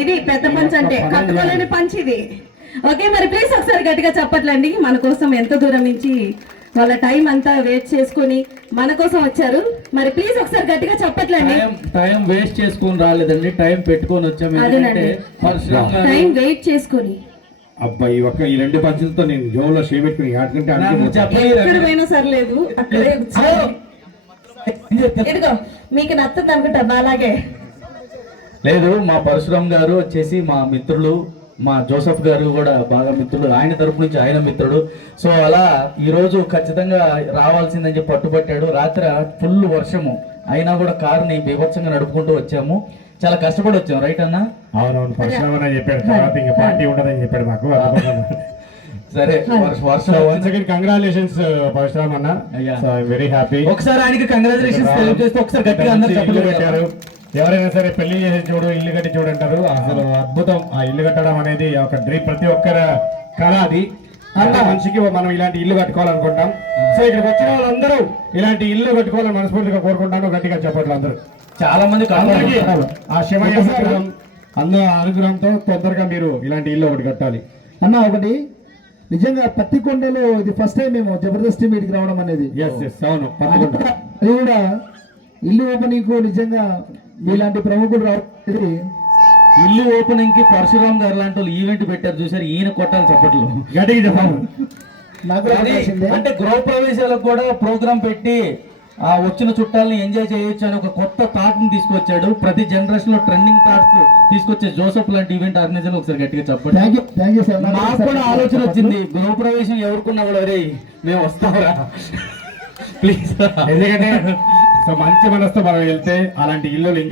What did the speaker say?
ఇది పెద్ద పంచ్ అంటే కట్టుకోలేని పంచ్ ఇది. ఓకే మరి ప్లీజ్ ఒకసారి గట్టిగా చెప్పట్లండి. మన కోసం ఎంత దూరం నుంచి వాళ్ళ టైం అంతా వెయిట్ చేసుకొని మన కోసం వచ్చారు. మరి ప్లీజ్ ఒకసారి గట్టిగా చెప్పట్లండి. టైం టైం వేస్ట్ చేసుకొని రాలేదండి. టైం పెట్టుకొని వచ్చాము అదేనండి. టైం వెయిట్ చేసుకొని. అబ్బాయి ఈ ఒక్క ఈ రెండు పంచులతో నేను జోలో షే పెట్టుకుని ఆడుకుంటే ఎక్కడ పోయినా సర్లేదు. అక్కడే. ఇదిగో మీకు నచ్చింది అనుకుంటా అలాగే లేదు మా పరశురామ్ గారు వచ్చేసి మా మిత్రులు మా జోసఫ్ గారు కూడా బాగా మిత్రులు ఆయన తరపు నుంచి ఆయన మిత్రుడు. సో అలా ఈ రోజు ఖచ్చితంగా రావాల్సిందని చెప్పి పట్టుబట్టాడు. రాత్రి ఫుల్ వర్షము. అయినా కూడా కారుని బీభత్సంగా నడుపుకుంటూ వచ్చాము. చాలా కష్టపడి వచ్చాము రైట్ అన్న? అవునవును పరశురామ్ చెప్పాడు తర్వాత ఇంకా పార్టీ ఉండదని చెప్పాడు మాకు సరే వన్స్. అగైన్ కంగ్రాచులేషన్స్ పరశురామ్ అన్న వెరీ హ్యాపీ ఒకసారి ఆయనకి కంగ్రాచులేషన్స్ తెలియజేస్తే ఒకసారి గట్టిగా అందరూ ఇల్లు చెప్పలు కట్టారు ఎవరైనా సరే పెళ్ళి చేసి చూడు ఇల్లు కట్టి చూడు అంటారు అసలు అద్భుతం. ఆ ఇల్లు కట్టడం అనేది ఒక డ్రీమ్ ప్రతి ఒక్కరి కళ అది. ప్రతి మనిషికి మనం ఇలాంటి ఇల్లు కట్టుకోవాలనుకుంటాం. సో ఇక్కడికి వచ్చిన వాళ్ళందరూ ఇలాంటి ఇల్లు కట్టుకోవాలని మనస్ఫూర్తిగా కోరుకుంటాను. గట్టిగా చెప్పట్లు అందరూ చాలా మంది ఆ శివయ్య అందరూ అనుగ్రహంతో తొందరగా మీరు ఇలాంటి ఇల్లు ఒకటి కట్టాలి. అన్న ఒకటి నిజంగా పత్తికొండలో ఇది ఫస్ట్ టైం మేము జబర్దస్త్ మీటికి రావడం అనేది. అవును. కూడా. ఇల్లు ఓపెనింగ్ నిజంగా మీలాంటి ప్రముఖులు ఇల్లు ఓపెనింగ్కి పరశురామ్ గారు లాంటి వాళ్ళు ఈవెంట్ పెట్టారు చూసారు ఈయన కొట్టాలి చప్పట్లు. గట్టిగా చెప్పాము. అంటే గృహ ప్రవేశాలకు కూడా ప్రోగ్రామ్ పెట్టి ఆ వచ్చిన చుట్టాలని ఎంజాయ్ చేయొచ్చు అని ఒక కొత్త థాట్ని తీసుకొచ్చాడు. ప్రతి జనరేషన్లో ట్రెండింగ్ థాట్స్ తీసుకొచ్చే జోసఫ్ లాంటి ఈవెంట్ ఆర్గనైజర్ ఒకసారి గట్టిగా చెప్పండి. మాకు కూడా ఆలోచన వచ్చింది గృహ ప్రవేశం ఎవరుకున్నా కూడా రే మేము వస్తామరా ప్లీజ్ ఎందుకంటే సో మంచి మనసుతో మనం వెళ్తే అలాంటి ఇల్లు ఇంకా